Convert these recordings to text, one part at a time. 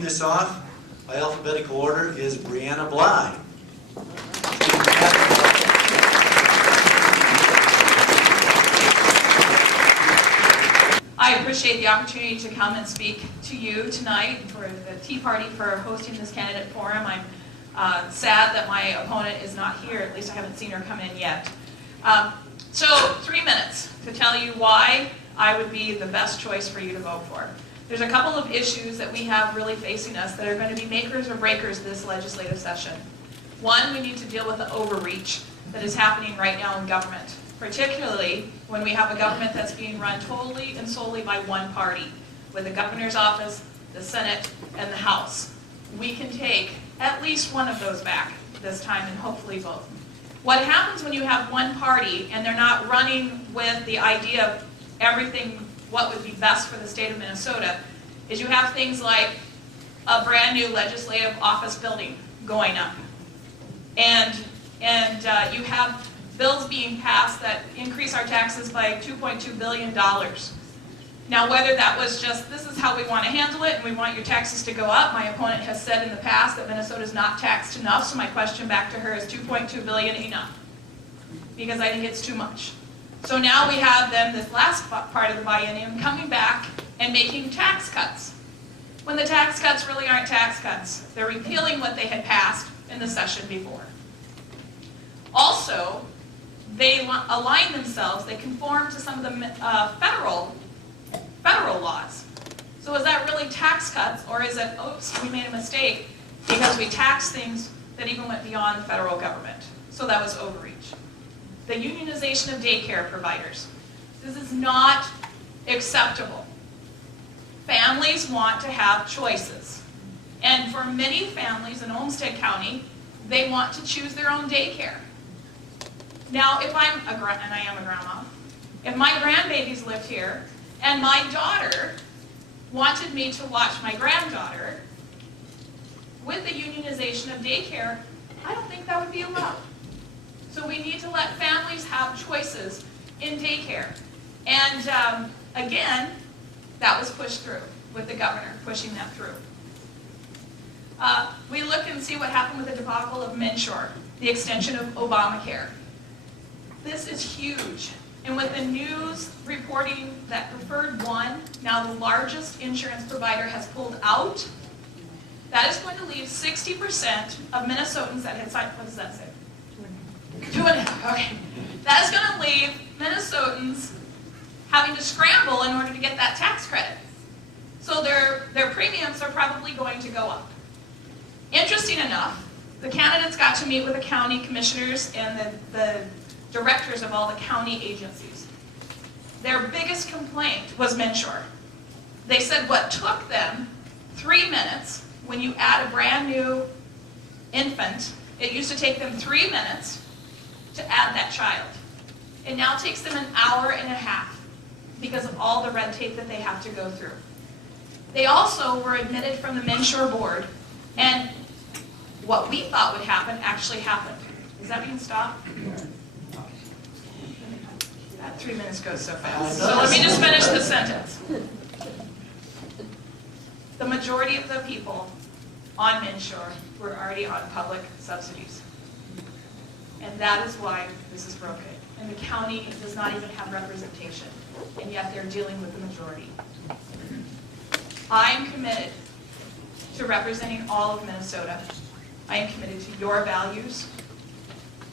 This off by alphabetical order is Brianna Bly. I appreciate the opportunity to come and speak to you tonight for the Tea Party for hosting this candidate forum. I'm sad that my opponent is not here. At least I haven't seen her come in yet. So 3 minutes to tell you why I would be the best choice for you to vote for. There's a couple of issues that we have really facing us that are going to be makers or breakers this legislative session. One, we need to deal with the overreach that is happening right now in government, particularly when we have a government that's being run totally and solely by one party, with the governor's office, the Senate, and the House. We can take at least one of those back this time, and hopefully both. What happens when you have one party and they're not running with the idea of everything what would be best for the state of Minnesota is you have things like a brand new legislative office building going up. And you have bills being passed that increase our taxes by $2.2 billion. Now, whether that was just, this is how we want to handle it and we want your taxes to go up, my opponent has said in the past that Minnesota is not taxed enough, so my question back to her is $2.2 billion enough? Because I think it's too much. So now we have them, this last part of the biennium, coming back and making tax cuts. When the tax cuts really aren't tax cuts. They're repealing what they had passed in the session before. Also, they align themselves, they conform to some of the federal laws. So is that really tax cuts, or is it, oops, we made a mistake because we taxed things that even went beyond the federal government? So that was overreach. The unionization of daycare providers. This is not acceptable. Families want to have choices. And for many families in Olmsted County, they want to choose their own daycare. Now, if I'm and I am a grandma, if my grandbabies lived here and my daughter wanted me to watch my granddaughter, with the unionization of daycare, I don't think that would be allowed. So we need to let families have choices in daycare. And again, that was pushed through with the governor pushing that through. We look and see what happened with the debacle of Menshore, the extension of Obamacare. This is huge. And with the news reporting that Preferred One, now the largest insurance provider, has pulled out, that is going to leave 60% of Minnesotans that had signed, what does that say? 2.5, okay. That is going to leave Minnesotans having to scramble in order to get that tax credit. So their premiums are probably going to go up. Interesting enough, the candidates got to meet with the county commissioners and the directors of all the county agencies. Their biggest complaint was Menshore. They said what took them 3 minutes, when you add a brand new infant, it used to take them 3 minutes to add that child. It now takes them an hour and a half because of all the red tape that they have to go through. They also were admitted from the Menshore board, and what we thought would happen actually happened. Is that being stopped? That 3 minutes goes so fast. So let me just finish the sentence. The majority of the people on Menshore were already on public subsidies. And that is why this is broken. And the county does not even have representation, and yet they're dealing with the majority. I am committed to representing all of Minnesota. I am committed to your values,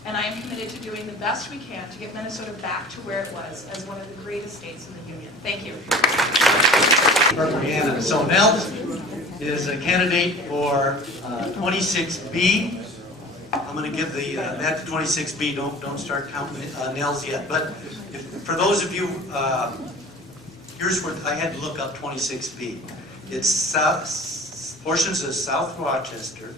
and I am committed to doing the best we can to get Minnesota back to where it was as one of the greatest states in the union. Thank you. Brianna. So Nell is a candidate for 26B. I'm going to give that to 26B. Don't start counting Nels yet. But for those of you, here's where I had to look up 26B. It's portions of South Rochester,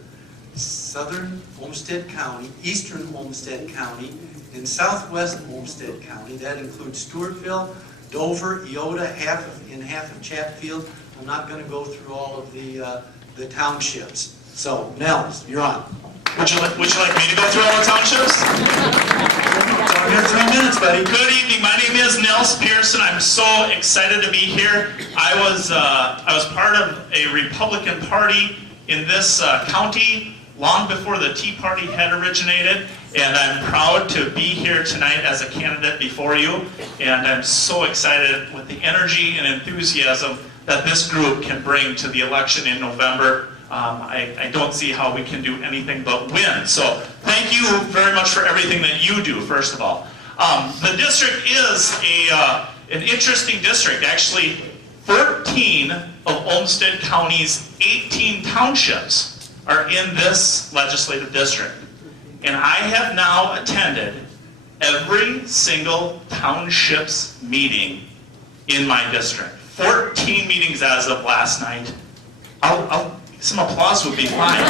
southern Olmsted County, eastern Olmsted County, and southwest Olmsted County. That includes Stewartville, Dover, Iota, half of Chatfield. I'm not going to go through all of the townships. So, Nels, you're on. Would you like me to go through all the townships? You have 3 minutes, buddy. Good evening. My name is Nels Pearson. I'm so excited to be here. I was part of a Republican Party in this county long before the Tea Party had originated, and I'm proud to be here tonight as a candidate before you. And I'm so excited with the energy and enthusiasm that this group can bring to the election in November. I don't see how we can do anything but win. So thank you very much for everything that you do, first of all. The district is an interesting district. Actually, 13 of Olmsted County's 18 townships are in this legislative district. And I have now attended every single township's meeting in my district. 14 meetings as of last night. Some applause would be fine.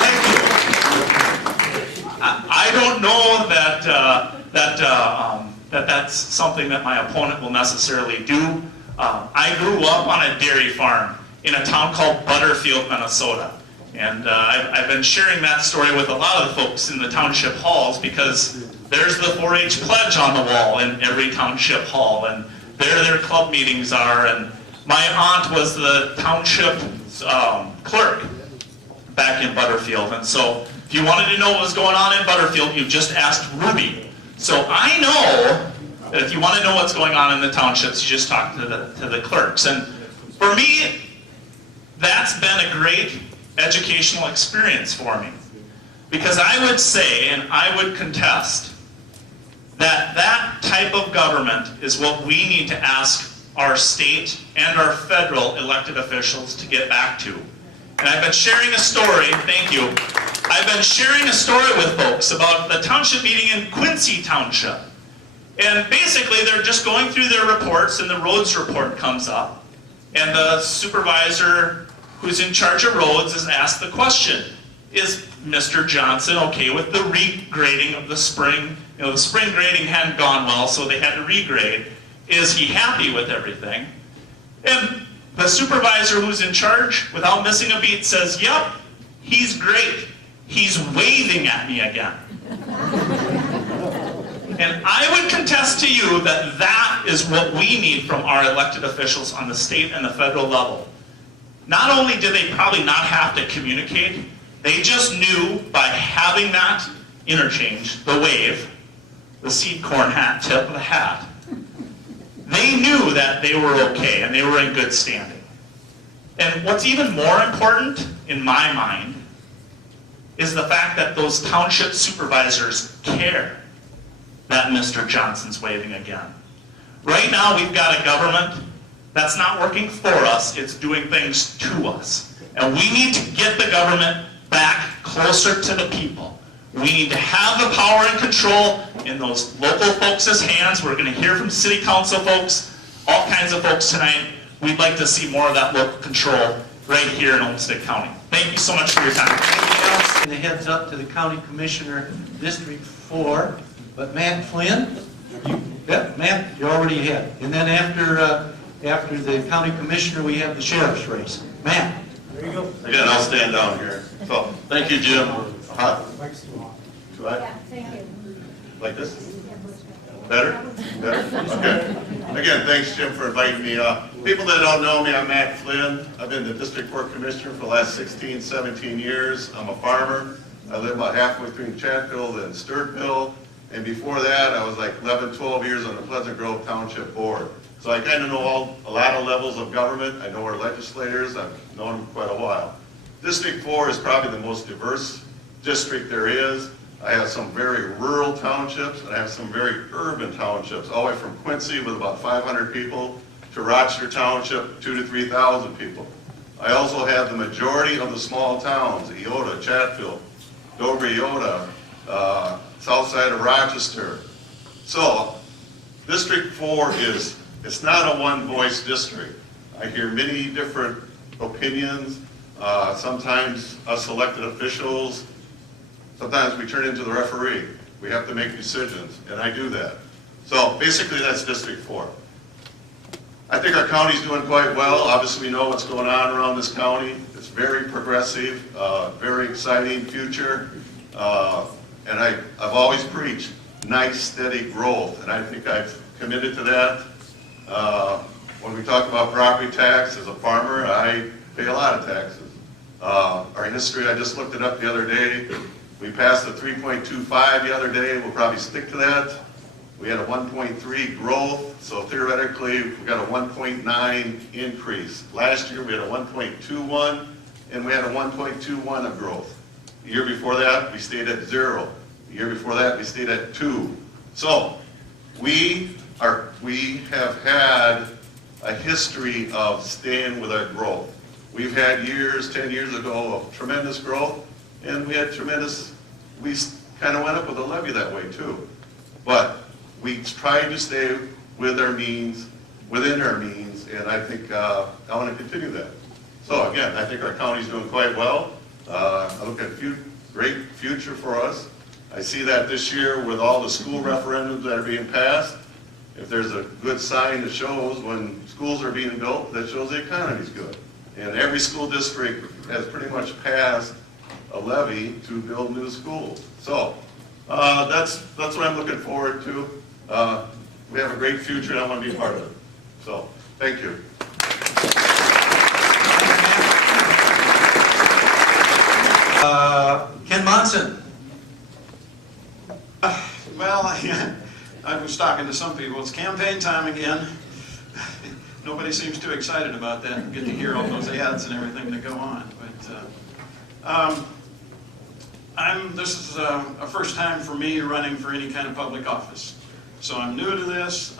Thank you. I don't know that that's something that my opponent will necessarily do. I grew up on a dairy farm in a town called Butterfield, Minnesota. And I've been sharing that story with a lot of the folks in the township halls because there's the 4-H pledge on the wall in every township hall, and there their club meetings are. And my aunt was the township clerk back in Butterfield. And so if you wanted to know what was going on in Butterfield, you just asked Ruby. So I know that if you want to know what's going on in the townships, you just talk to the clerks. And for me, that's been a great educational experience for me. Because I would say, and I would contest, that that type of government is what we need to ask our state and our federal elected officials to get back to. And I've been sharing a story, thank you, I've been sharing a story with folks about the township meeting in Quincy Township. And basically they're just going through their reports and the roads report comes up. And the supervisor who's in charge of roads is asked the question, is Mr. Johnson okay with the regrading of the spring? You know, the spring grading hadn't gone well, so they had to regrade. Is he happy with everything? And the supervisor who's in charge, without missing a beat, says, yep, he's great. He's waving at me again. And I would contest to you that that is what we need from our elected officials on the state and the federal level. Not only did they probably not have to communicate, they just knew by having that interchange, the wave, the seed corn hat, tip of the hat, they knew that they were okay and they were in good standing. And what's even more important in my mind is the fact that those township supervisors care that Mr. Johnson's waving again. Right now we've got a government that's not working for us, it's doing things to us. And we need to get the government back closer to the people. We need to have the power and control in those local folks' hands. We're going to hear from city council folks, all kinds of folks tonight. We'd like to see more of that local control right here in Olmsted County. Thank you so much for your time. And the heads up to the county commissioner, District 4. But Matt Flynn, Matt, you're already ahead. And then after the county commissioner, we have the sheriff's race. Matt. There you go. Again, I'll stand down here. So, thank you, Jim. Huh? Do I? Yeah, thank you. Like this? Better? Better? Okay. Again, thanks, Jim, for inviting me up. People that don't know me, I'm Matt Flynn. I've been the District Court Commissioner for the last 16, 17 years. I'm a farmer. I live about halfway between Chatfield and Sturtville. And before that, I was like 11, 12 years on the Pleasant Grove Township Board. So I kind of know a lot of levels of government. I know our legislators. I've known them quite a while. District 4 is probably the most diverse district there is. I have some very rural townships, and I have some very urban townships, all the way from Quincy with about 500 people to Rochester Township, 2,000 to 3,000 people. I also have the majority of the small towns, Eota, Chatfield, Dover, Eota, south side of Rochester. So, District 4 it's not a one-voice district. I hear many different opinions. Sometimes us elected officials, sometimes we turn into the referee. We have to make decisions, and I do that. So basically that's District 4. I think our county's doing quite well. Obviously we know what's going on around this county. It's very progressive, very exciting future. And I've always preached nice, steady growth, and I think I've committed to that. When we talk about property tax, as a farmer, I pay a lot of taxes. Our history, I just looked it up the other day. We passed a 3.25 the other day. We'll probably stick to that. We had a 1.3 growth, so theoretically, we got a 1.9 increase. Last year, we had a 1.21, and we had a 1.21 of growth. The year before that, we stayed at 0. The year before that, we stayed at 2. So, we have had a history of staying with our growth. We've had years, 10 years ago, of tremendous growth, and we kind of went up with a levy that way too. But we tried to stay with our means, within our means, and I think I want to continue that. So again, I think our county's doing quite well. I look at great future for us. I see that this year with all the school referendums that are being passed. If there's a good sign that shows when schools are being built, that shows the economy's good. And every school district has pretty much passed a levy to build new schools. So that's what I'm looking forward to. We have a great future, and I want to be a part of it. So thank you. Ken Monson. Well, I was talking to some people. It's campaign time again. Nobody seems too excited about that and get to hear all those ads and everything that go on. But this is a first time for me running for any kind of public office. So I'm new to this.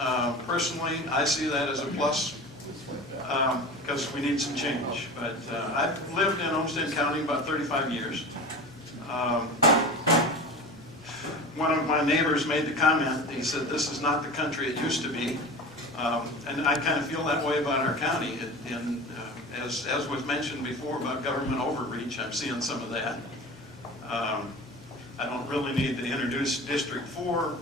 Personally, I see that as a plus because we need some change. But I've lived in Olmsted County about 35 years. One of my neighbors made the comment, he said, this is not the country it used to be. And I kind of feel that way about our county. And as was mentioned before about government overreach, I'm seeing some of that. I don't really need to introduce District 4.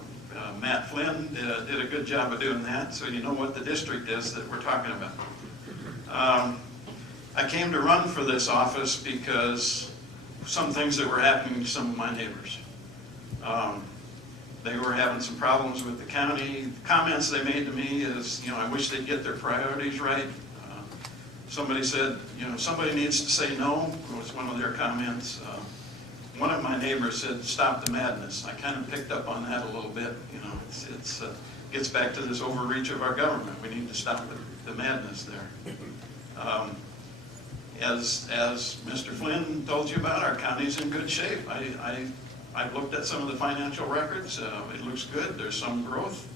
Matt Flynn did a good job of doing that, so you know what the district is that we're talking about. I came to run for this office because some things that were happening to some of my neighbors. They were having some problems with the county. The comments they made to me is, I wish they'd get their priorities right. Somebody said, somebody needs to say no, was one of their comments. One of my neighbors said, stop the madness. I kind of picked up on that a little bit. It gets back to this overreach of our government. We need to stop the madness there. As Mr. Flynn told you about, our county's in good shape. I've looked at some of the financial records. It looks good. There's some growth.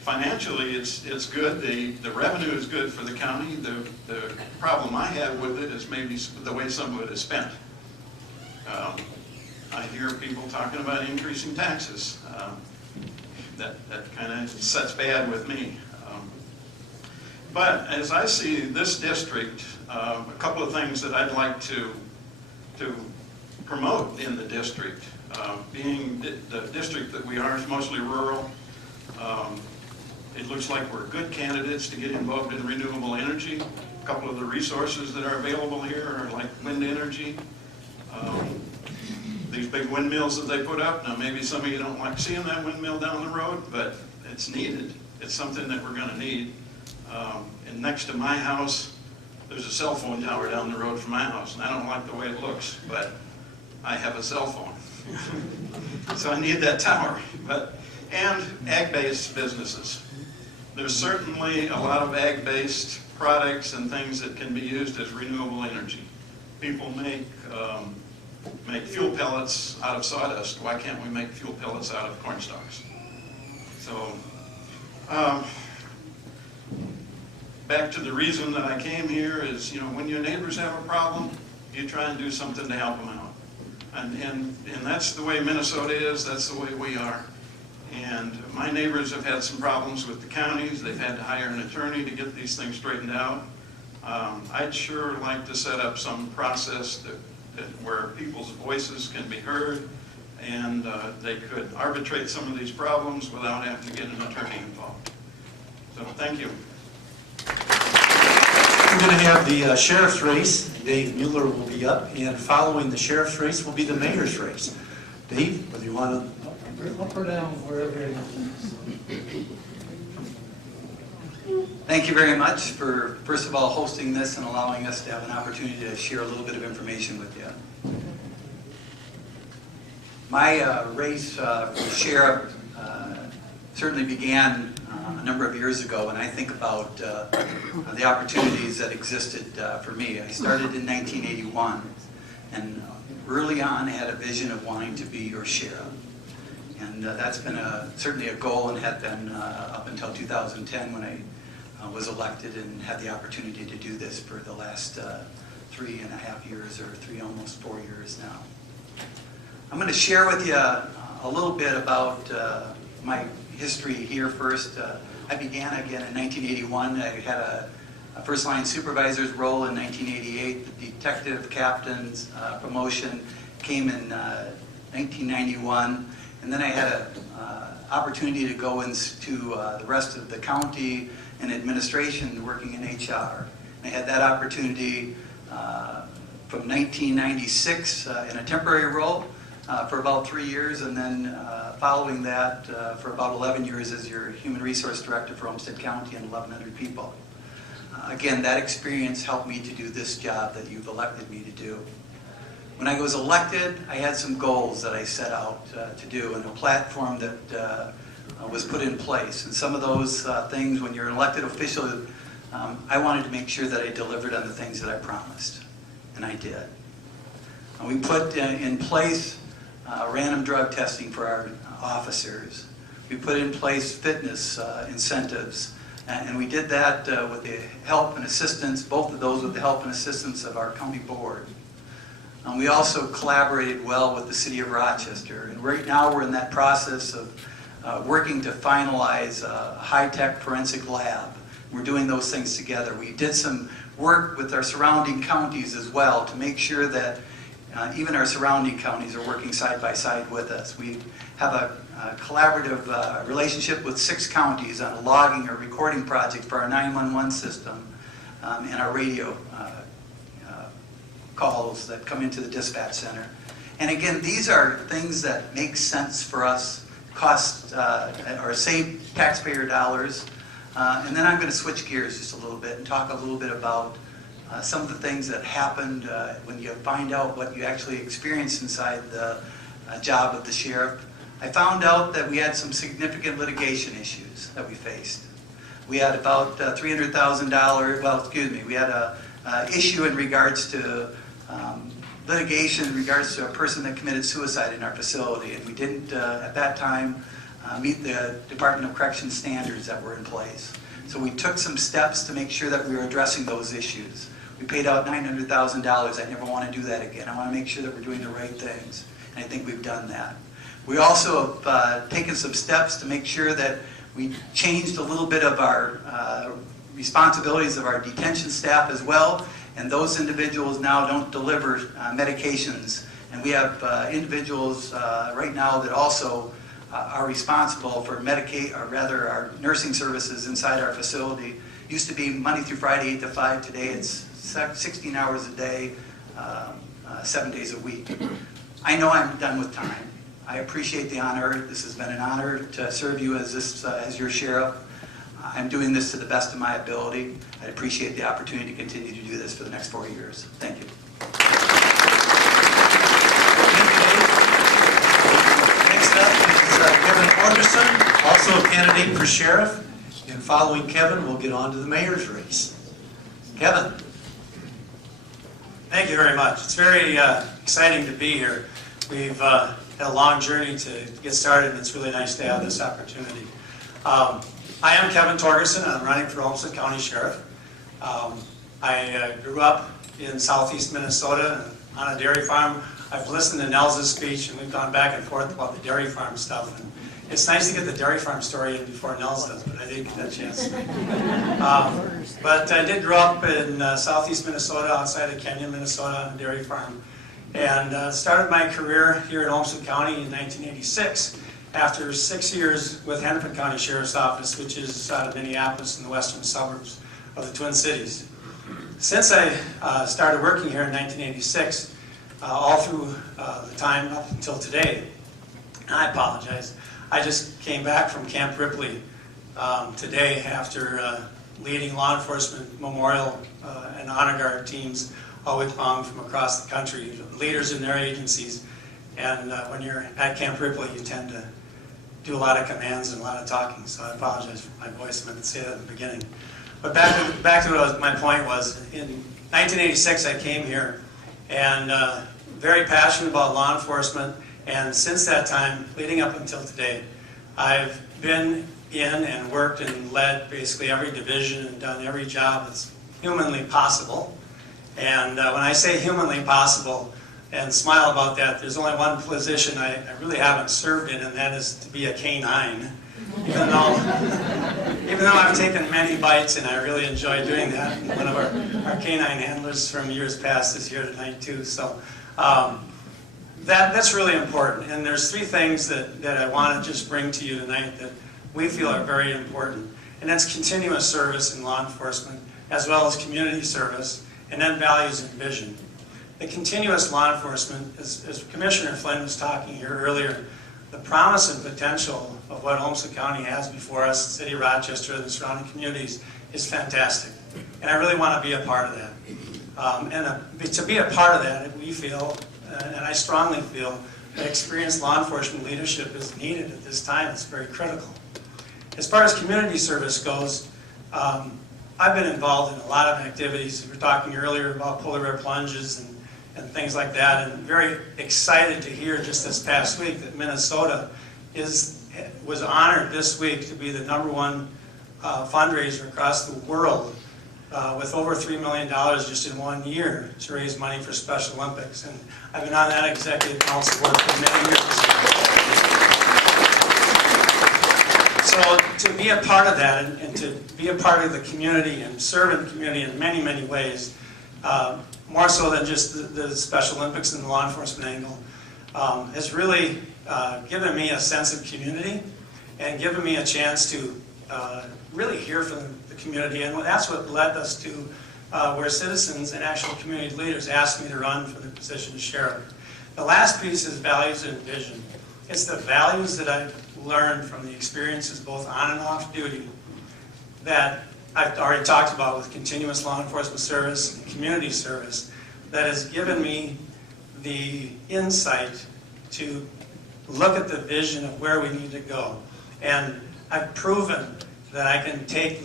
Financially, it's good. The revenue is good for the county. The problem I have with it is maybe the way some of it is spent. I hear people talking about increasing taxes. That kind of sets bad with me. But as I see this district, a couple of things that I'd like to promote in the district, being the district that we are is mostly rural. It looks like we're good candidates to get involved in renewable energy. A couple of the resources that are available here are like wind energy. These big windmills that they put up, now maybe some of you don't like seeing that windmill down the road, but it's needed. It's something that we're going to need. And next to my house, there's a cell phone tower down the road from my house, and I don't like the way it looks, but I have a cell phone. So I need that tower. And ag-based businesses. There's certainly a lot of ag-based products and things that can be used as renewable energy. People make fuel pellets out of sawdust. Why can't we make fuel pellets out of corn stalks? So, back to the reason that I came here is, when your neighbors have a problem, you try and do something to help them out. And that's the way Minnesota is, that's the way we are. And my neighbors have had some problems with the counties. They've had to hire an attorney to get these things straightened out. I'd sure like to set up some process where people's voices can be heard and they could arbitrate some of these problems without having to get an attorney involved. So thank you. we're going to have the sheriff's race. Dave Mueller will be up, and following the sheriff's race will be the mayor's race. Dave, whether you want to... Up or down, wherever it is. Thank you very much for, first of all, hosting this and allowing us to have an opportunity to share a little bit of information with you. My race for sheriff certainly began a number of years ago, and I think about the opportunities that existed for me. I started in 1981, and early on I had a vision of wanting to be your sheriff. And that's been certainly a goal, and had been up until 2010 when I was elected and had the opportunity to do this for the last 3.5 years, or almost 4 years now. I'm going to share with you a little bit about my history here first. I began again in 1981. I had a first line supervisor's role in 1988. The detective captain's promotion came in 1991. And then I had an opportunity to go into the rest of the county and administration, working in HR. I had that opportunity from 1996 in a temporary role for about 3 years, and then following that for about 11 years as your human resource director for Olmsted County and 1,100 people. Again, that experience helped me to do this job that you've elected me to do. When I was elected, I had some goals that I set out to do, and a platform that was put in place. And some of those things, when you're an elected official, I wanted to make sure that I delivered on the things that I promised, and I did. And we put in place random drug testing for our officers. We put in place fitness incentives, and we did that with the help and assistance, both of those with the help and assistance of our county board. We also collaborated well with the city of Rochester, and right now we're in that process of working to finalize a high-tech forensic lab. We're doing those things together. We did some work with our surrounding counties as well to make sure that even our surrounding counties are working side by side with us. We have a collaborative relationship with 6 counties on a logging or recording project for our 911 system and our radio calls that come into the dispatch center. And again, these are things that make sense for us, cost or save taxpayer dollars. And then I'm going to switch gears just a little bit and talk a little bit about some of the things that happened when you find out what you actually experienced inside the job of the sheriff. I found out that we had some significant litigation issues that we faced. We had about $300,000, well, excuse me, we had a issue in regards to litigation in regards to a person that committed suicide in our facility, and we didn't at that time meet the Department of Corrections standards that were in place. So we took some steps to make sure that we were addressing those issues. We paid out $900,000. I never want to do that again. I want to make sure that we're doing the right things, and I think we've done that. We also have taken some steps to make sure that we changed a little bit of our responsibilities of our detention staff as well, and those individuals now don't deliver medications. And we have individuals right now that also are responsible for our nursing services inside our facility. Used to be Monday through Friday, 8 to 5. Today it's 16 hours a day, 7 days a week. I know I'm done with time. I appreciate the honor. This has been an honor to serve you as your sheriff. I'm doing this to the best of my ability. I appreciate the opportunity to continue to do this for the next 4 years. Thank you. Next up is Kevin Orderson, also a candidate for sheriff. And following Kevin, we'll get on to the mayor's race. Kevin. Thank you very much. It's very exciting to be here. We've had a long journey to get started, and it's really nice to have this opportunity. I am Kevin Torgerson, and I'm running for Olmsted County Sheriff. I grew up in southeast Minnesota on a dairy farm. I've listened to Nels' speech, and we've gone back and forth about the dairy farm stuff. And it's nice to get the dairy farm story in before Nels does, but I didn't get that chance. But I did grow up in southeast Minnesota, outside of Kenyon, Minnesota, on a dairy farm. And started my career here in Olmsted County in 1986. After 6 years with Hennepin County Sheriff's Office, which is out of Minneapolis in the western suburbs of the Twin Cities. Since I started working here in 1986, all through the time up until today, and I apologize, I just came back from Camp Ripley today after leading law enforcement memorial and honor guard teams all week long from across the country, leaders in their agencies. And when you're at Camp Ripley, you tend to do a lot of commands and a lot of talking, so I apologize for my voice. I meant to say that at the beginning. But back to what my point was. In 1986, I came here and very passionate about law enforcement. And since that time, leading up until today, I've been in and worked and led basically every division and done every job that's humanly possible. And when I say humanly possible and smile about that, there's only one position I really haven't served in, and that is to be a canine. Even though I've taken many bites and I really enjoy doing that. And one of our canine handlers from years past is here tonight too. So that's really important. And there's three things that I want to just bring to you tonight that we feel are very important. And that's continuous service in law enforcement, as well as community service, and then values and vision. The continuous law enforcement, as Commissioner Flynn was talking here earlier, the promise and potential of what Olmsted County has before us, the city of Rochester and the surrounding communities, is fantastic. And I really want to be a part of that. To be a part of that, we feel, and I strongly feel, that experienced law enforcement leadership is needed at this time. It's very critical. As far as community service goes, I've been involved in a lot of activities. We were talking earlier about polar bear plunges and things like that, and very excited to hear just this past week that Minnesota was honored this week to be the #1 fundraiser across the world with over $3 million just in 1 year to raise money for Special Olympics. And I've been on that executive council work for many years. So to be a part of that and to be a part of the community and serve in the community in many, many ways, more so than just the Special Olympics and the law enforcement angle, has really given me a sense of community and given me a chance to really hear from the community. And that's what led us to where citizens and actual community leaders asked me to run for the position of sheriff. The last piece is values and vision. It's the values that I've learned from the experiences both on and off duty that I've already talked about with continuous law enforcement service and community service that has given me the insight to look at the vision of where we need to go. And I've proven that I can take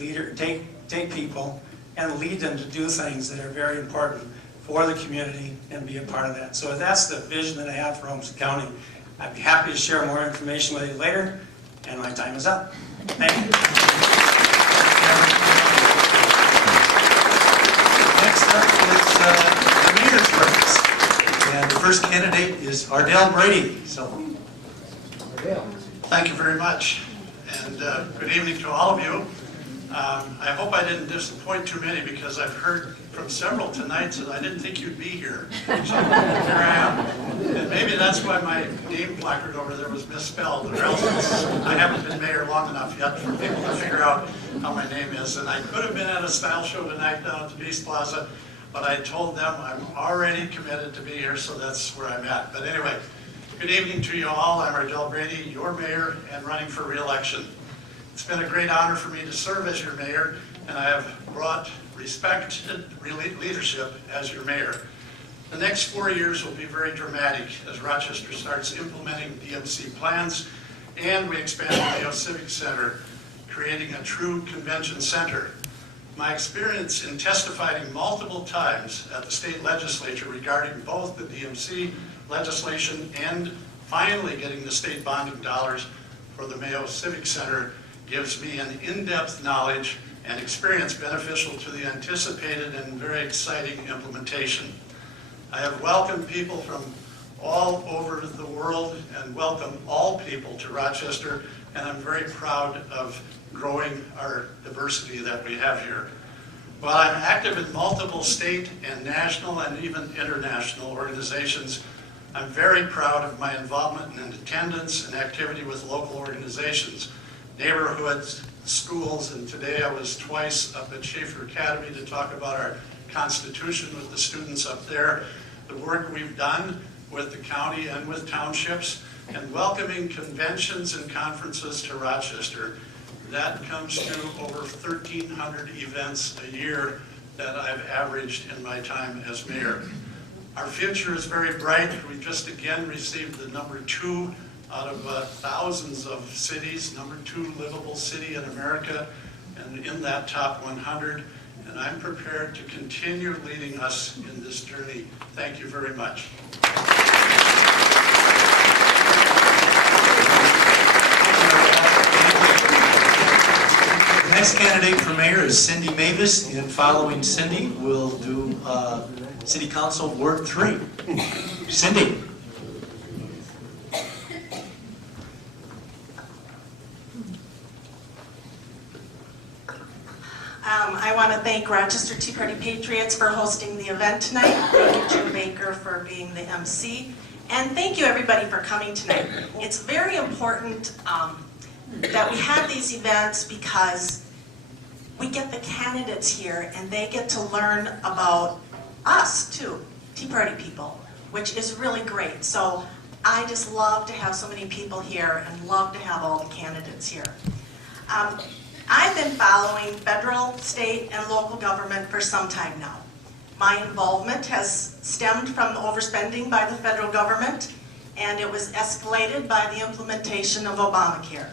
people and lead them to do things that are very important for the community and be a part of that. So that's the vision that I have for Olmsted County. I'd be happy to share more information with you later, and my time is up. Thank you. Next up is the mayor's race. And the first candidate is Ardell Brady. So, Thank you very much, and good evening to all of you. I hope I didn't disappoint too many because I've heard from several tonight that I didn't think you'd be here. So here I am. And maybe that's why my name placard over there was misspelled, or else I haven't been mayor long enough yet for people to figure out how my name is. And I could have been at a style show tonight down at the Beast Plaza, but I told them I'm already committed to be here, so that's where I'm at. But anyway, good evening to you all. I'm Ardell Brady, your mayor, and running for re-election. It's been a great honor for me to serve as your mayor, and I have brought respected leadership as your mayor. The next 4 years will be very dramatic as Rochester starts implementing DMC plans, and we expand the Mayo Civic Center, creating a true convention center. My experience in testifying multiple times at the state legislature regarding both the DMC legislation and finally getting the state bonding dollars for the Mayo Civic Center gives me an in-depth knowledge and experience beneficial to the anticipated and very exciting implementation. I have welcomed people from all over the world and welcome all people to Rochester, and I'm very proud of growing our diversity that we have here. While I'm active in multiple state and national and even international organizations, I'm very proud of my involvement in attendance and activity with local organizations, neighborhoods, schools, and today I was twice up at Schaefer Academy to talk about our Constitution with the students up there, the work we've done with the county and with townships, and welcoming conventions and conferences to Rochester. That comes to over 1,300 events a year that I've averaged in my time as mayor. Our future is very bright. We just again received the #2 out of thousands of cities, #2 livable city in America, and in that top 100. And I'm prepared to continue leading us in this journey. Thank you very much. The next candidate for mayor is Cindy Mavis, and following Cindy, we'll do City Council Ward 3. Cindy. I want to thank Rochester Tea Party Patriots for hosting the event tonight. Thank you, Jim Baker, for being the MC. And thank you, everybody, for coming tonight. It's very important that we have these events because we get the candidates here and they get to learn about us, too, Tea Party people, which is really great. So I just love to have so many people here and love to have all the candidates here. I've been following federal, state, and local government for some time now. My involvement has stemmed from the overspending by the federal government, and it was escalated by the implementation of Obamacare.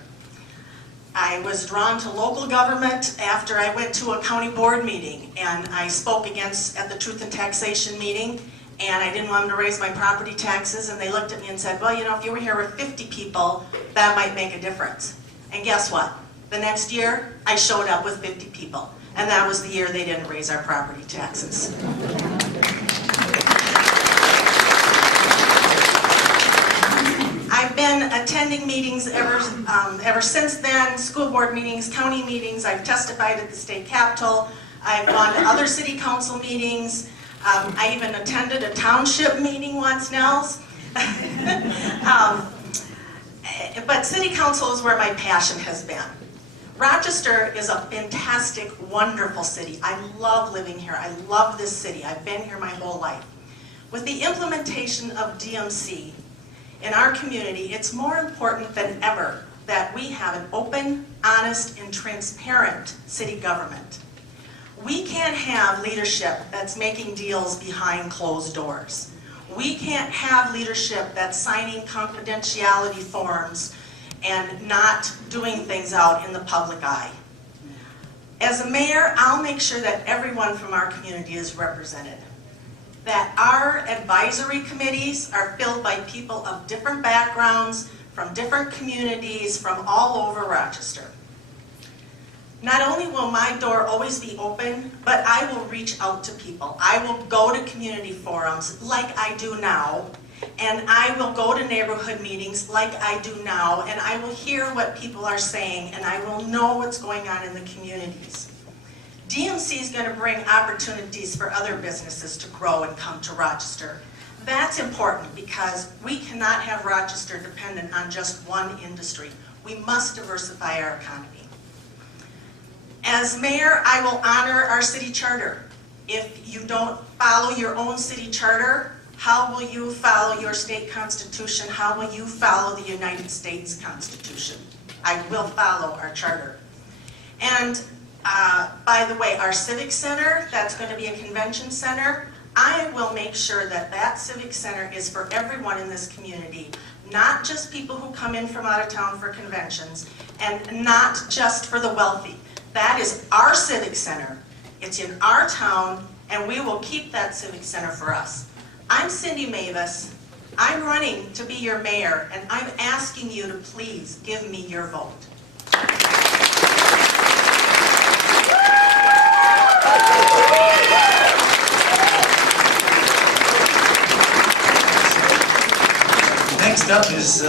I was drawn to local government after I went to a county board meeting, and I spoke at the Truth and Taxation meeting, and I didn't want them to raise my property taxes, and they looked at me and said, well, you know, if you were here with 50 people, that might make a difference. And guess what? The next year, I showed up with 50 people, and that was the year they didn't raise our property taxes. I've been attending meetings ever since then, school board meetings, county meetings. I've testified at the state capitol. I've gone to other city council meetings. I even attended a township meeting once, Nels. But city council is where my passion has been. Rochester is a fantastic, wonderful city. I love living here. I love this city. I've been here my whole life. With the implementation of DMC in our community, it's more important than ever that we have an open, honest, and transparent city government. We can't have leadership that's making deals behind closed doors. We can't have leadership that's signing confidentiality forms and not doing things out in the public eye. As a mayor, I'll make sure that everyone from our community is represented. That our advisory committees are filled by people of different backgrounds, from different communities, from all over Rochester. Not only will my door always be open, but I will reach out to people. I will go to community forums like I do now, and I will go to neighborhood meetings like I do now, and I will hear what people are saying, and I will know what's going on in the communities. DMC is going to bring opportunities for other businesses to grow and come to Rochester. That's important because we cannot have Rochester dependent on just one industry. We must diversify our economy. As mayor, I will honor our city charter. If you don't follow your own city charter, how will you follow your state constitution? How will you follow the United States Constitution? I will follow our charter. And by the way, our civic center, that's going to be a convention center. I will make sure that that civic center is for everyone in this community, not just people who come in from out of town for conventions, and not just for the wealthy. That is our civic center. It's in our town, and we will keep that civic center for us. I'm Cindy Mavis. I'm running to be your mayor, and I'm asking you to please give me your vote. Next up is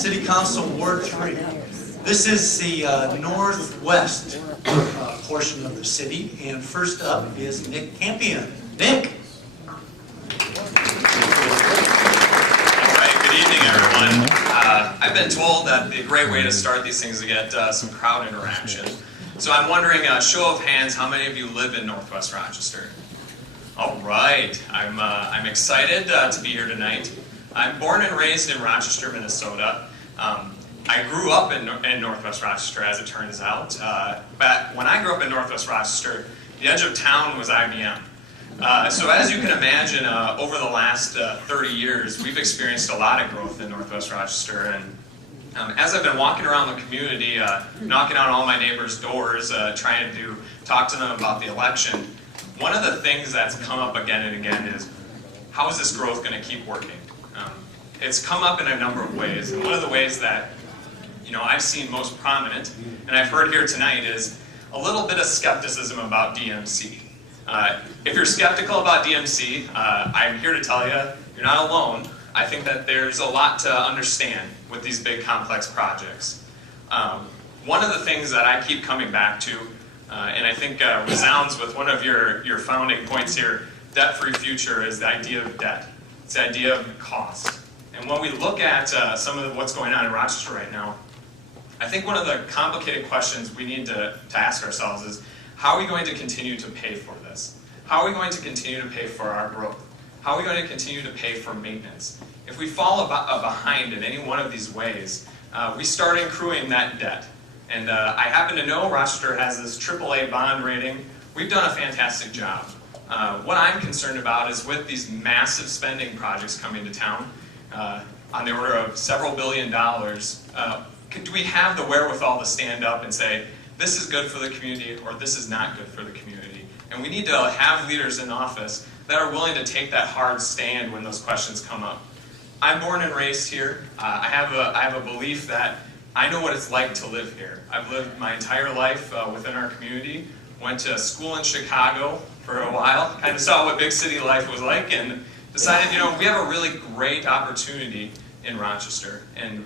City Council Ward 3. This is the northwest portion of the city, and first up is Nick Campion. Nick. All right, good evening, everyone. I've been told that a great way to start these things is to get some crowd interaction. So I'm wondering, show of hands, how many of you live in Northwest Rochester? All right, I'm excited to be here tonight. I'm born and raised in Rochester, Minnesota. I grew up in Northwest Rochester, as it turns out. But when I grew up in Northwest Rochester, the edge of town was IBM. So as you can imagine, over the last 30 years, we've experienced a lot of growth in Northwest Rochester. And as I've been walking around the community, knocking on all my neighbors' doors, trying to talk to them about the election, one of the things that's come up again and again is, how is this growth going to keep working? It's come up in a number of ways, and one of the ways that I've seen most prominent, and I've heard here tonight, is a little bit of skepticism about DMC. If you're skeptical about DMC, I'm here to tell you, you're not alone. I think that there's a lot to understand with these big complex projects. One of the things that I keep coming back to, and I think resounds with one of your founding points here, debt-free future, is the idea of debt. It's the idea of cost. And when we look at some of what's going on in Rochester right now, I think one of the complicated questions we need to ask ourselves is, how are we going to continue to pay for this? How are we going to continue to pay for our growth? How are we going to continue to pay for maintenance? If we fall behind in any one of these ways, we start accruing that debt. And I happen to know Rochester has this AAA bond rating. We've done a fantastic job. What I'm concerned about is with these massive spending projects coming to town, on the order of several $billion, do we have the wherewithal to stand up and say, this is good for the community or this is not good for the community? And we need to have leaders in office that are willing to take that hard stand when those questions come up. I'm born and raised here. I have a belief that I know what it's like to live here. I've lived my entire life within our community. Went to school in Chicago for a while, kind of saw what big city life was like, and decided, we have a really great opportunity in Rochester. And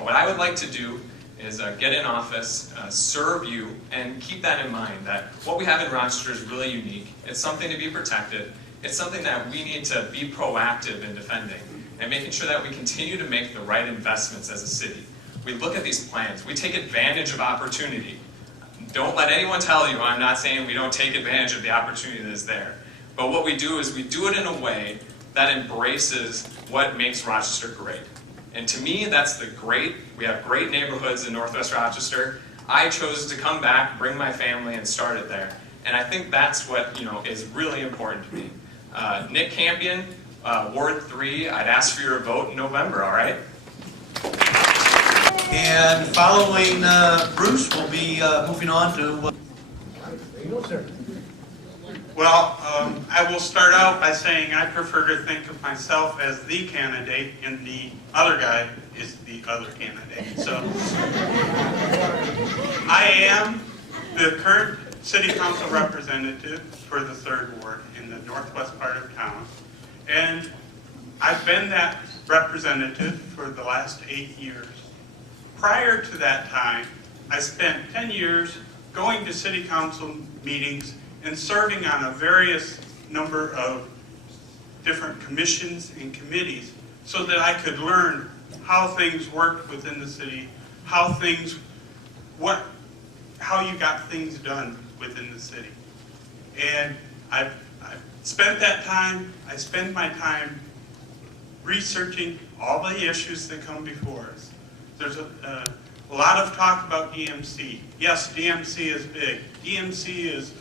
what I would like to do is get in office, serve you, and keep that in mind, that what we have in Rochester is really unique. It's something to be protected. It's something that we need to be proactive in defending and making sure that we continue to make the right investments as a city. We look at these plans. We take advantage of opportunity. Don't let anyone tell you I'm not saying we don't take advantage of the opportunity that is there. But what we do is we do it in a way that embraces what makes Rochester great. And to me, that's we have great neighborhoods in Northwest Rochester. I chose to come back, bring my family, and start it there. And I think that's what is really important to me. Nick Campion, Ward 3, I'd ask for your vote in November, all right? And following Bruce, we'll be moving on to... Well, I will start out by saying I prefer to think of myself as the candidate, and the other guy is the other candidate. So I am the current city council representative for the 3rd Ward in the northwest part of town. And I've been that representative for the last 8 years. Prior to that time, I spent 10 years going to city council meetings and serving on a various number of different commissions and committees so that I could learn how things worked within the city, how you got things done within the city. And I've spent that time, I spend my time researching all the issues that come before us. There's a lot of talk about DMC. Yes, DMC is big. DMC is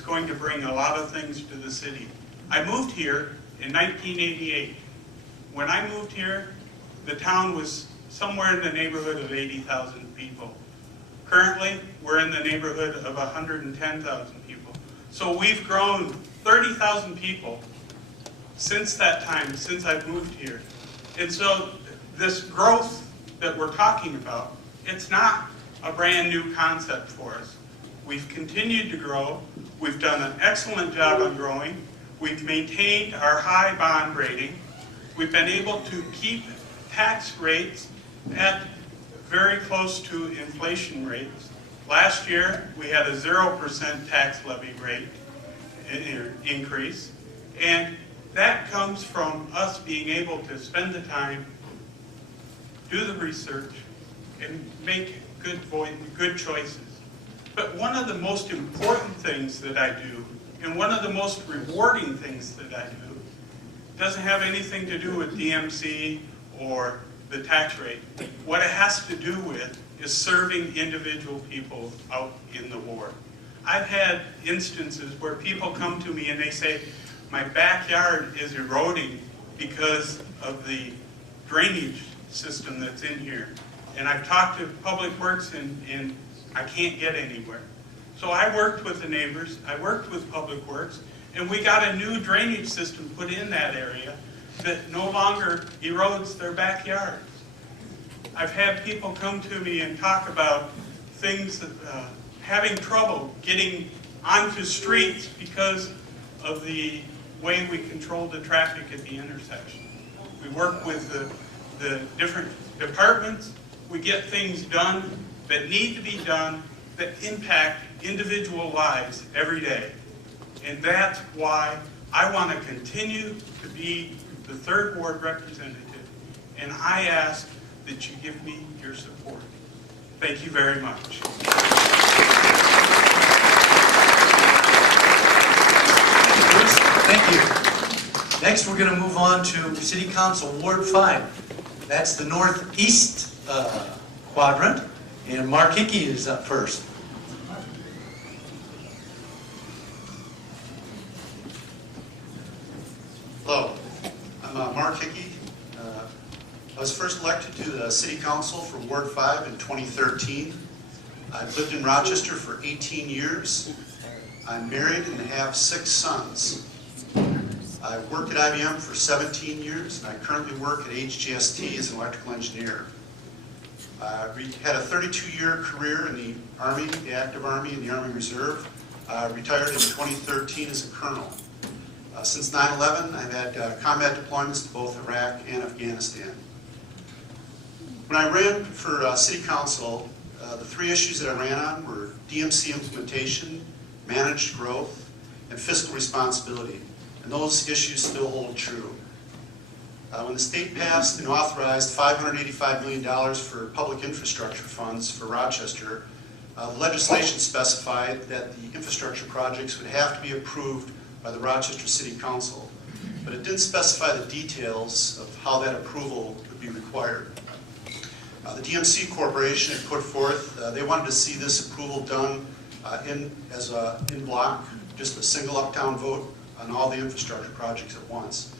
going to bring a lot of things to the city. I moved here in 1988. When I moved here, the town was somewhere in the neighborhood of 80,000 people. Currently, we're in the neighborhood of 110,000 people. So we've grown 30,000 people since that time, since I've moved here. And so this growth that we're talking about, it's not a brand new concept for us. We've continued to grow. We've done an excellent job on growing. We've maintained our high bond rating. We've been able to keep tax rates at very close to inflation rates. Last year, we had a 0% tax levy rate increase. And that comes from us being able to spend the time, do the research, and make good choices. But one of the most important things that I do And one of the most rewarding things that I do doesn't have anything to do with DMC or the tax rate. What it has to do with is serving individual people out in the ward. I've had instances where people come to me and they say, my backyard is eroding because of the drainage system that's in here. And I've talked to Public Works and I can't get anywhere. So I worked with the neighbors, I worked with Public Works, and we got a new drainage system put in that area that no longer erodes their backyards. I've had people come to me and talk about things that, having trouble getting onto streets because of the way we control the traffic at the intersection. We work with the different departments. We get things done that need to be done that impact individual lives every day. And that's why I want to continue to be the 3rd Ward representative. And I ask that you give me your support. Thank you very much. Thank you. Next, we're going to move on to City Council Ward 5. That's the northeast quadrant, and Mark Hickey is up first. Hello, I'm Mark Hickey. I was first elected to the City Council for Ward 5 in 2013. I've lived in Rochester for 18 years. I'm married and have 6 sons. I've worked at IBM for 17 years, and I currently work at HGST as an electrical engineer. I had a 32-year career in the Army, the active Army, and the Army Reserve. I retired in 2013 as a colonel. Since 9/11, I've had combat deployments to both Iraq and Afghanistan. When I ran for City Council, the 3 issues that I ran on were DMC implementation, managed growth, and fiscal responsibility. And those issues still hold true. When the state passed and authorized $585 million for public infrastructure funds for Rochester, the legislation specified that the infrastructure projects would have to be approved by the Rochester City Council, but it didn't specify the details of how that approval would be required. The DMC Corporation had put forth, they wanted to see this approval done in block, just a single uptown vote on all the infrastructure projects at once.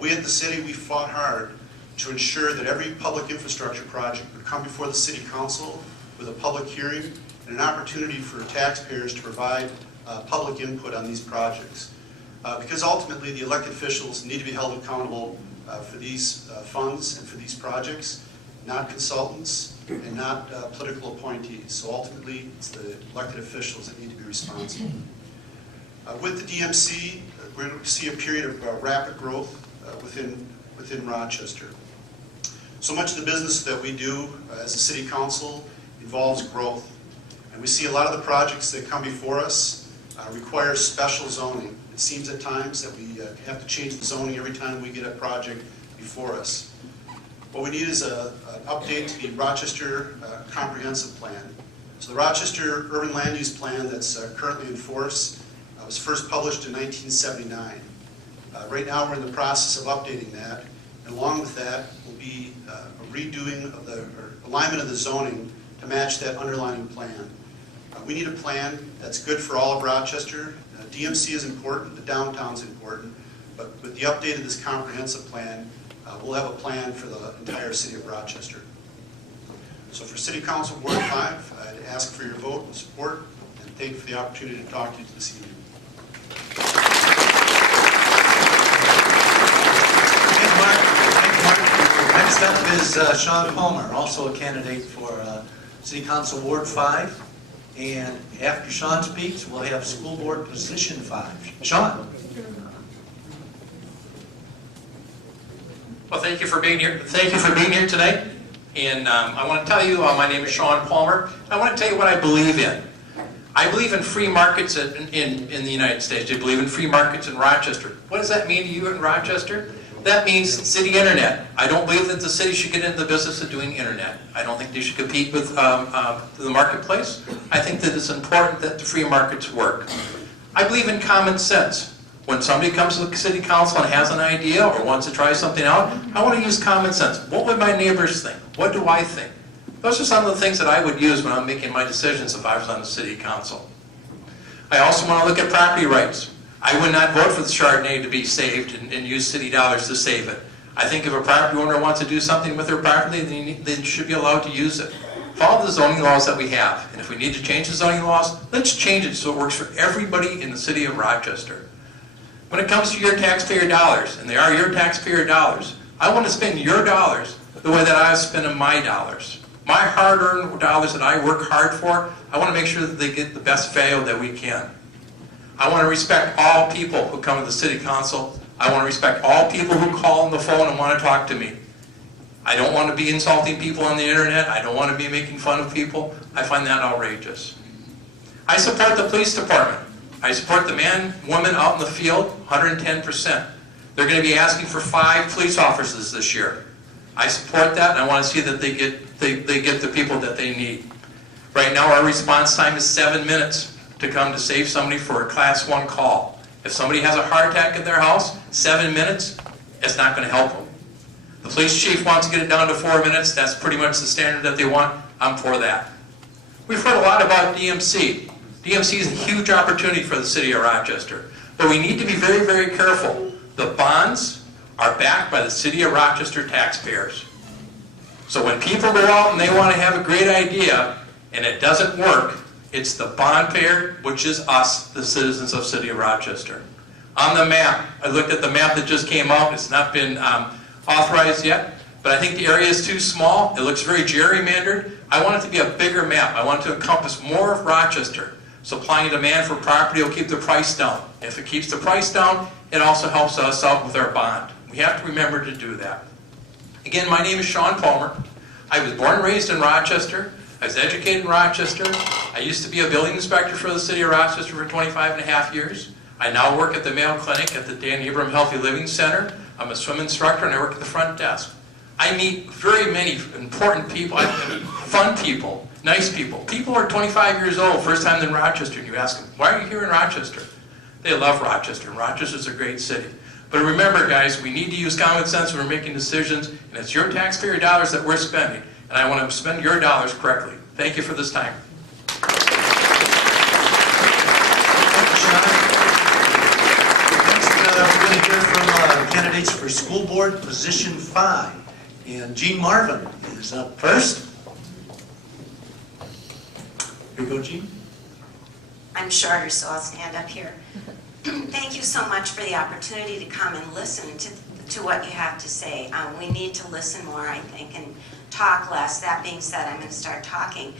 We at the city, we fought hard to ensure that every public infrastructure project would come before the City Council with a public hearing and an opportunity for taxpayers to provide public input on these projects. Because ultimately the elected officials need to be held accountable for these funds and for these projects, not consultants and not political appointees. So ultimately it's the elected officials that need to be responsible. With the DMC, we're going to see a period of rapid growth within Rochester. So much of the business that we do as a City Council involves growth. And we see a lot of the projects that come before us require special zoning. It seems at times that we have to change the zoning every time we get a project before us. What we need is an update to the Rochester Comprehensive Plan. So the Rochester Urban Land Use Plan that's currently in force was first published in 1979. Right now we're in the process of updating that, and along with that will be a redoing of the alignment of the zoning to match that underlying plan. We need a plan that's good for all of Rochester. DMC is important, the downtown's important, but with the update of this comprehensive plan, we'll have a plan for the entire city of Rochester. So for City Council Ward 5, I'd ask for your vote and support, and thank you for the opportunity to talk to you this evening. Next up is Sean Palmer, also a candidate for City Council Ward 5. And after Sean speaks, we'll have School Board Position 5. Sean. Well, thank you for being here. Thank you for being here today. And I want to tell you, my name is Sean Palmer. I want to tell you what I believe in. I believe in free markets in the United States. I believe in free markets in Rochester. What does that mean to you in Rochester? That means city internet. I don't believe that the city should get into the business of doing internet. I don't think they should compete with the marketplace. I think that it's important that the free markets work. I believe in common sense. When somebody comes to the city council and has an idea or wants to try something out, I want to use common sense. What would my neighbors think? What do I think? Those are some of the things that I would use when I'm making my decisions if I was on the city council. I also want to look at property rights. I would not vote for the Chardonnay to be saved and use city dollars to save it. I think if a property owner wants to do something with their property, they should be allowed to use it. Follow the zoning laws that we have. And if we need to change the zoning laws, let's change it so it works for everybody in the city of Rochester. When it comes to your taxpayer dollars, and they are your taxpayer dollars, I want to spend your dollars the way that I was spending my dollars. My hard-earned dollars that I work hard for, I want to make sure that they get the best value that we can. I want to respect all people who come to the city council. I want to respect all people who call on the phone and want to talk to me. I don't want to be insulting people on the internet. I don't want to be making fun of people. I find that outrageous. I support the police department. I support the man, woman out in the field, 110%. They're going to be asking for 5 police officers this year. I support that, and I want to see that they get the people that they need. Right now, our response time is 7 minutes to come to save somebody for a Class 1 call. If somebody has a heart attack in their house, 7 minutes, it's not going to help them. The police chief wants to get it down to 4 minutes. That's pretty much the standard that they want. I'm for that. We've heard a lot about DMC. DMC is a huge opportunity for the city of Rochester. But we need to be very, very careful. The bonds are backed by the city of Rochester taxpayers. So when people go out and they want to have a great idea and it doesn't work, it's the bond payer, which is us, the citizens of the city of Rochester. On the map, I looked at the map that just came out. It's not been authorized yet, but I think the area is too small. It looks very gerrymandered. I want it to be a bigger map. I want it to encompass more of Rochester. Supply and demand for property will keep the price down. If it keeps the price down, it also helps us out with our bond. We have to remember to do that. Again, my name is Sean Palmer. I was born and raised in Rochester. I was educated in Rochester. I used to be a building inspector for the city of Rochester for 25.5 years. I now work at the Mayo Clinic at the Dan Abram Healthy Living Center. I'm a swim instructor and I work at the front desk. I meet very many important people, fun people, nice people. People who are 25 years old, first time in Rochester, and you ask them, why are you here in Rochester? They love Rochester, and Rochester's a great city. But remember, guys, we need to use common sense when we're making decisions, and it's your taxpayer dollars that we're spending, and I want to spend your dollars correctly. Thank you for this time. Thank you, Sean. Next, we're going to hear from candidates for school board position 5. And Jean Marvin is up first. Here you go, Jean. I'm shorter, so I'll stand up here. Thank you so much for the opportunity to come and listen to what you have to say. We need to listen more, I think, and talk less. That being said, I'm going to start talking.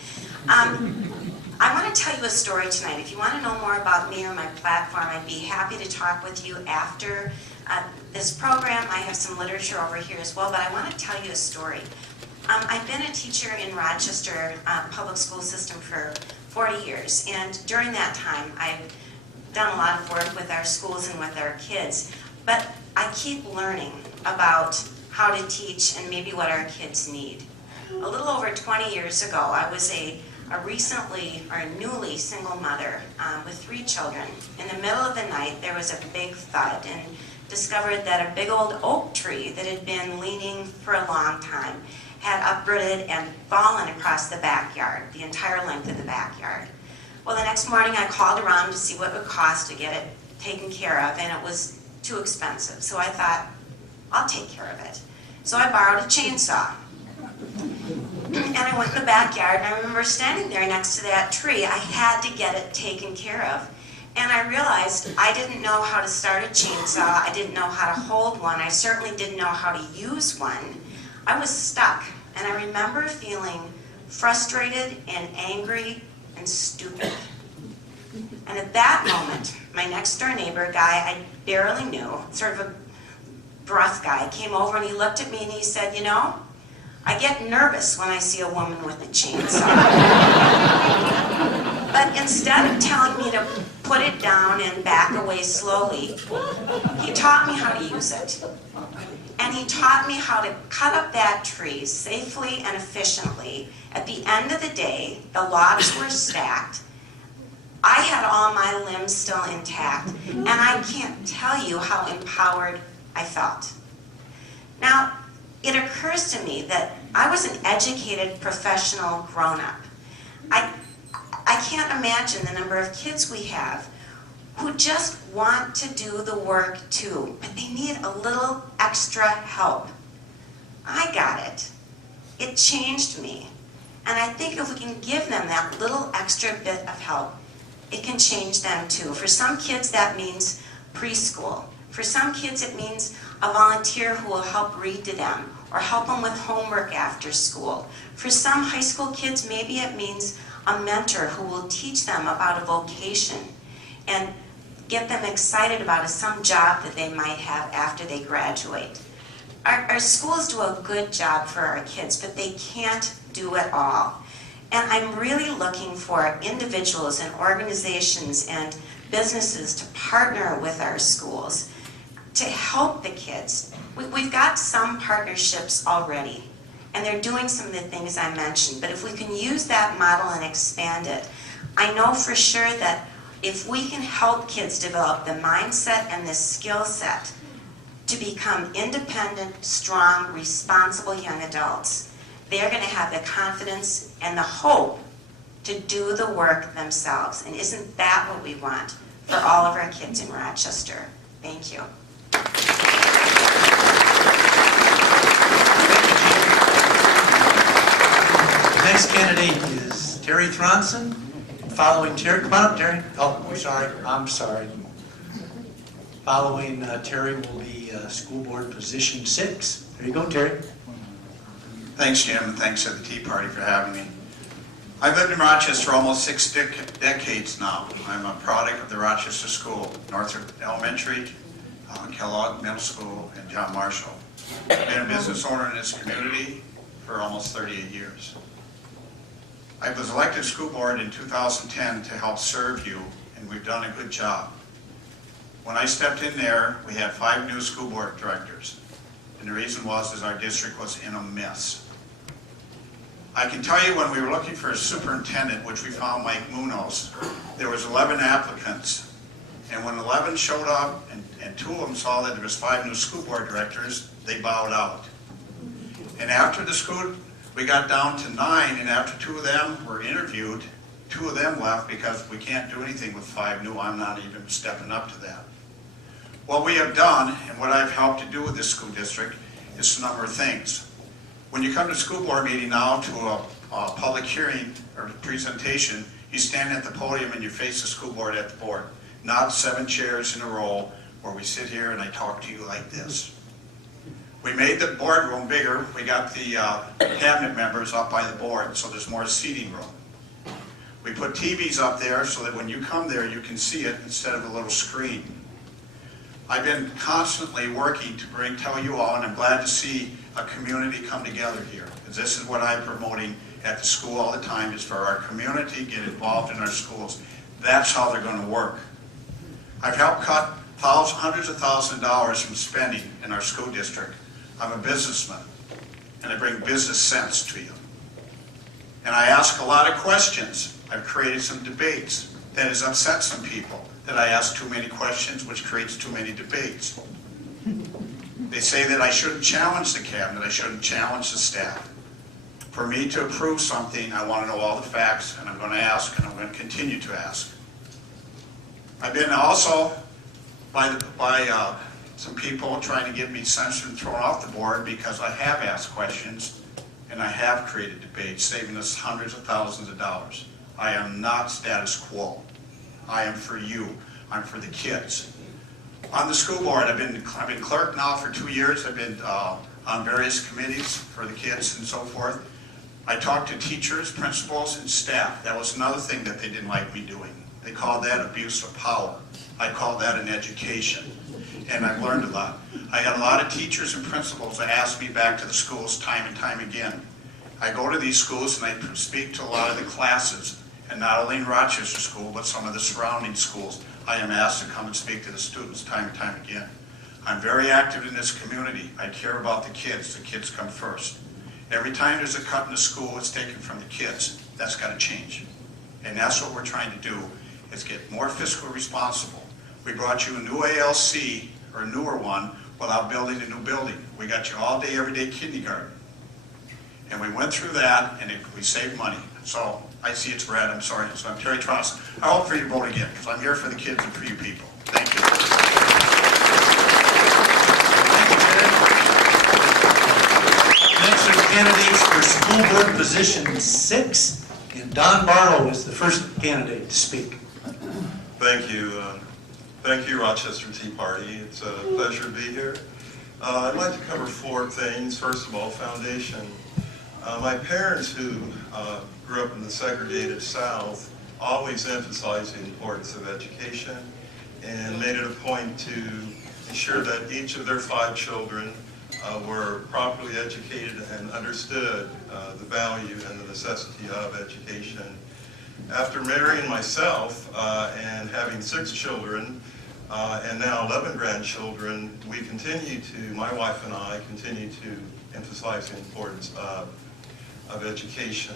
I want to tell you a story tonight. If you want to know more about me or my platform, I'd be happy to talk with you after this program. I have some literature over here as well, but I want to tell you a story. I've been a teacher in Rochester public school system for 40 years, and during that time, I've done a lot of work with our schools and with our kids, but I keep learning about how to teach and maybe what our kids need. A little over 20 years ago, I was a newly single mother with 3 children. In the middle of the night, there was a big thud, and discovered that a big old oak tree that had been leaning for a long time had uprooted and fallen across the backyard, the entire length of the backyard. Well, the next morning I called around to see what it would cost to get it taken care of, and it was too expensive. So I thought, I'll take care of it. So I borrowed a chainsaw. And I went in the backyard, and I remember standing there next to that tree. I had to get it taken care of. And I realized I didn't know how to start a chainsaw. I didn't know how to hold one. I certainly didn't know how to use one. I was stuck. And I remember feeling frustrated and angry and stupid. And at that moment, my next door neighbor, a guy I barely knew, sort of a gruff guy, came over and he looked at me and he said, you know, I get nervous when I see a woman with a chainsaw. But instead of telling me to put it down and back away slowly, he taught me how to use it. And he taught me how to cut up that tree safely and efficiently. At the end of the day, the logs were stacked. I had all my limbs still intact, and I can't tell you how empowered I felt. Now, it occurs to me that I was an educated professional grown-up. I can't imagine the number of kids we have who just want to do the work too, but they need a little extra help. I got it. It changed me. And I think if we can give them that little extra bit of help, it can change them too. For some kids that means preschool. For some kids it means a volunteer who will help read to them or help them with homework after school. For some high school kids, maybe it means a mentor who will teach them about a vocation and get them excited about some job that they might have after they graduate. Our schools do a good job for our kids, but they can't do it all. And I'm really looking for individuals and organizations and businesses to partner with our schools to help the kids. We've got some partnerships already, and they're doing some of the things I mentioned, but if we can use that model and expand it, I know for sure that if we can help kids develop the mindset and the skill set to become independent, strong, responsible young adults, they're going to have the confidence and the hope to do the work themselves. And isn't that what we want for all of our kids in Rochester? Thank you. The next candidate is Terry Thronson. Following Terry, come on up, Terry. Oh, I'm sorry. Following Terry will be School Board Position 6. There you go, Terry. Thanks, Jim, and thanks to the Tea Party for having me. I've lived in Rochester almost 6 decades now. I'm a product of the Rochester School, Northrop Elementary, Kellogg Middle School, and John Marshall. I've been a business owner in this community for almost 38 years. I was elected to school board in 2010 to help serve you, and we've done a good job. When I stepped in there, we had 5 new school board directors, and the reason was our district was in a mess. I can tell you when we were looking for a superintendent, which we found Mike Munoz, there was 11 applicants, and when 11 showed up and 2 of them saw that there was 5 new school board directors, they bowed out. And after the school, we got down to 9, and after 2 of them were interviewed, 2 of them left because we can't do anything with 5 new. I'm not even stepping up to that. What we have done, and what I've helped to do with this school district, is a number of things. When you come to school board meeting now to a public hearing or presentation, you stand at the podium and you face the school board at the board, not 7 chairs in a row where we sit here and I talk to you like this. We made the boardroom bigger. We got the cabinet members up by the board so there's more seating room. We put TVs up there so that when you come there you can see it instead of a little screen. I've been constantly working to tell you all, and I'm glad to see a community come together here. Because this is what I'm promoting at the school all the time, is for our community to get involved in our schools. That's how they're going to work. I've helped cut hundreds of thousands of dollars from spending in our school district. I'm a businessman, and I bring business sense to you. And I ask a lot of questions. I've created some debates that has upset some people, that I ask too many questions, which creates too many debates. They say that I shouldn't challenge the cabinet, I shouldn't challenge the staff. For me to approve something, I want to know all the facts, and I'm going to ask, and I'm going to continue to ask. I've been also by some people trying to get me censored and thrown off the board because I have asked questions and I have created debates, saving us hundreds of thousands of dollars. I am not status quo. I am for you. I'm for the kids. On the school board, I've been clerk now for 2 years. I've been on various committees for the kids and so forth. I talked to teachers, principals, and staff. That was another thing that they didn't like me doing. They called that abuse of power. I call that an education. And I've learned a lot. I got a lot of teachers and principals that ask me back to the schools time and time again. I go to these schools and I speak to a lot of the classes, and not only in Rochester School, but some of the surrounding schools. I am asked to come and speak to the students time and time again. I'm very active in this community. I care about the kids. The kids come first. Every time there's a cut in the school, it's taken from the kids. That's got to change. And that's what we're trying to do, is get more fiscally responsible. We brought you a new ALC, or a newer one, without building a new building. We got you all day, every day kindergarten. And we went through that, and we saved money. So I see it's red, I'm sorry. So I'm Terry Tross. I hope for you to vote again, because I'm here for the kids and for you people. Thank you. Next are candidates for school board position 6, and Don Barlow is the first candidate to speak. Thank you. Thank you, Rochester Tea Party. It's a pleasure to be here. I'd like to cover 4 things. First of all, foundation. My parents, who grew up in the segregated South, always emphasized the importance of education and made it a point to ensure that each of their 5 children were properly educated and understood the value and the necessity of education. After marrying myself and having 6 children and now 11 grandchildren, we continue to, my wife and I, continue to emphasize the importance of education.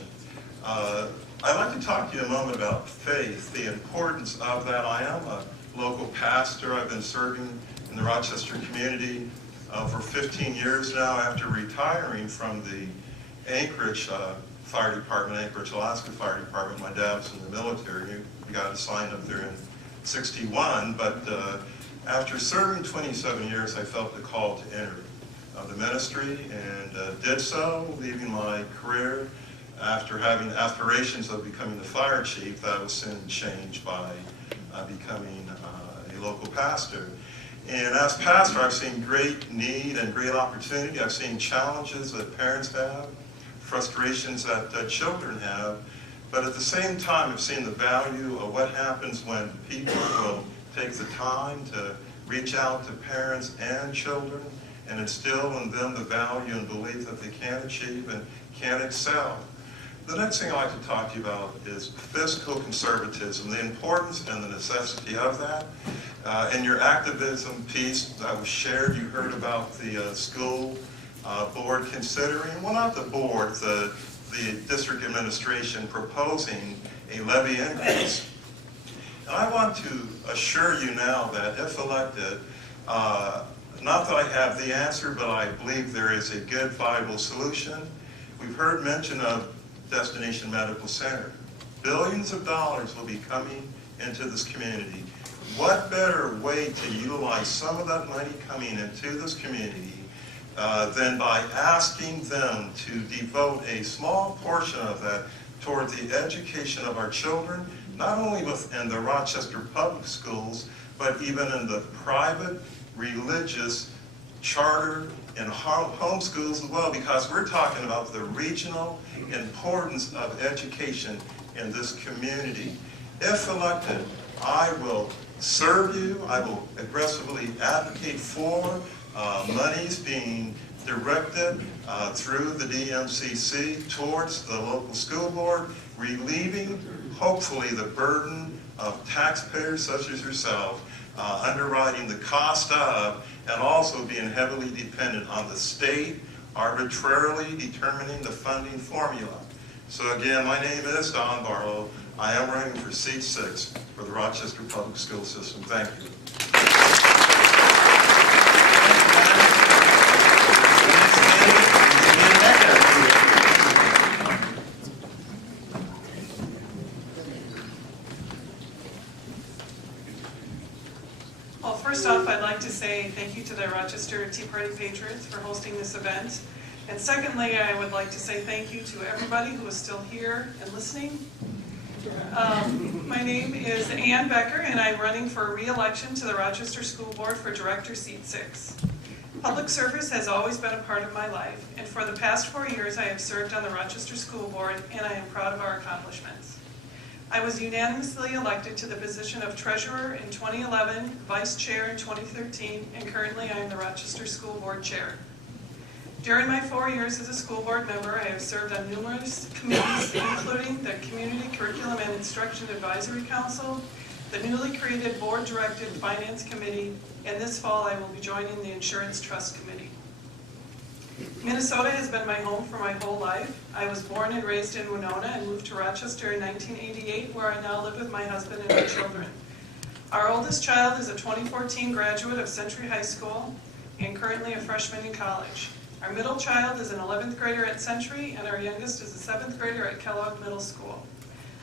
I'd like to talk to you a moment about faith, the importance of that. I am a local pastor. I've been serving in the Rochester community for 15 years now after retiring from the Anchorage Fire Department, Anchorage, Alaska Fire Department. My dad was in the military. We got assigned up there in '61, but after serving 27 years, I felt the call to enter the ministry and did so, leaving my career after having aspirations of becoming the fire chief. That was soon changed by becoming a local pastor. And as pastor, I've seen great need and great opportunity. I've seen challenges that parents have, frustrations that children have, but at the same time, I've seen the value of what happens when people will take the time to reach out to parents and children and instill in them the value and belief that they can achieve and can excel. The next thing I'd like to talk to you about is fiscal conservatism, the importance and the necessity of that. In your activism piece that was shared, you heard about the school board considering, well, not the board, the district administration proposing a levy increase. And I want to assure you now that if elected, not that I have the answer, but I believe there is a good, viable solution. We've heard mention of Destination Medical Center. Billions of dollars will be coming into this community. What better way to utilize some of that money coming into this community than by asking them to devote a small portion of that toward the education of our children, not only within the Rochester public schools, but even in the private, religious, charter, and home schools as well, because we're talking about the regional importance of education in this community. If elected, I will serve you. I will aggressively advocate for monies being directed through the DMCC towards the local school board, relieving, hopefully, the burden of taxpayers such as yourself, underwriting the cost of, and also being heavily dependent on the state arbitrarily determining the funding formula. So again, my name is Don Barlow. I am running for seat 6 for the Rochester Public School System. Thank you. Well, first off, I'd like to say thank you to the Rochester Tea Party Patriots for hosting this event. And secondly, I would like to say thank you to everybody who is still here and listening. My name is Ann Becker, and I'm running for re-election to the Rochester School Board for Director Seat 6. Public service has always been a part of my life, and for the past 4 years I have served on the Rochester School Board, and I am proud of our accomplishments. I was unanimously elected to the position of Treasurer in 2011, Vice Chair in 2013, and currently I am the Rochester School Board Chair. During my 4 years as a school board member, I have served on numerous committees, including the Community Curriculum and Instruction Advisory Council, the newly created Board-Directed Finance Committee, and this fall I will be joining the Insurance Trust Committee. Minnesota has been my home for my whole life. I was born and raised in Winona and moved to Rochester in 1988, where I now live with my husband and my children. Our oldest child is a 2014 graduate of Century High School and currently a freshman in college. Our middle child is an 11th grader at Century, and our youngest is a 7th grader at Kellogg Middle School.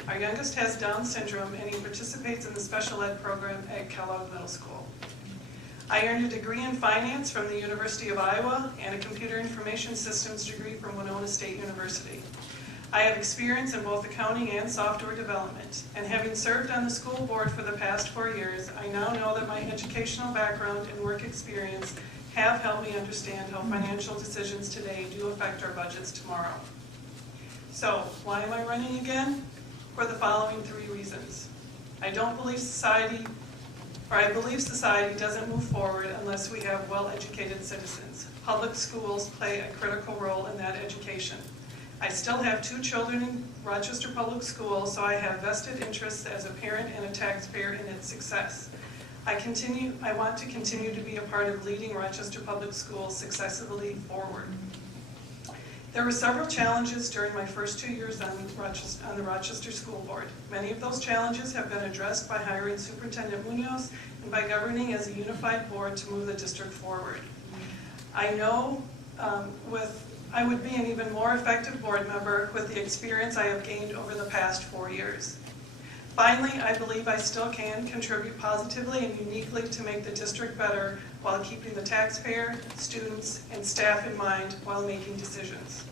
Our youngest has Down syndrome, and he participates in the special ed program at Kellogg Middle School. I earned a degree in finance from the University of Iowa and a computer information systems degree from Winona State University. I have experience in both accounting and software development, and having served on the school board for the past 4 years, I now know that my educational background and work experience have helped me understand how financial decisions today do affect our budgets tomorrow. So, why am I running again? For the following 3 reasons. I believe society doesn't move forward unless we have well-educated citizens. Public schools play a critical role in that education. I still have 2 children in Rochester Public Schools, so I have vested interests as a parent and a taxpayer in its success. I want to continue to be a part of leading Rochester Public Schools successfully forward. There were several challenges during my first 2 years on the Rochester School Board. Many of those challenges have been addressed by hiring Superintendent Munoz and by governing as a unified board to move the district forward. I know I would be an even more effective board member with the experience I have gained over the past 4 years. Finally, I believe I still can contribute positively and uniquely to make the district better while keeping the taxpayer, students, and staff in mind while making decisions.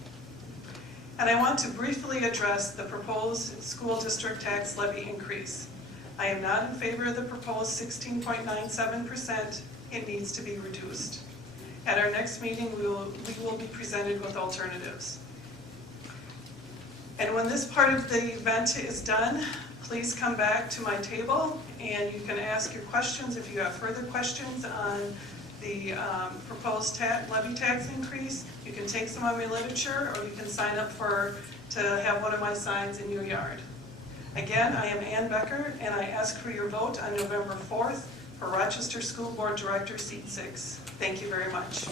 And I want to briefly address the proposed school district tax levy increase. I am not in favor of the proposed 16.97%. It needs to be reduced. At our next meeting, we will be presented with alternatives. And when this part of the event is done, please come back to my table and you can ask your questions if you have further questions on the proposed levy tax increase. You can take some of my literature or you can sign up to have one of my signs in your yard. Again, I am Ann Becker and I ask for your vote on November 4th for Rochester School Board Director, Seat 6. Thank you very much.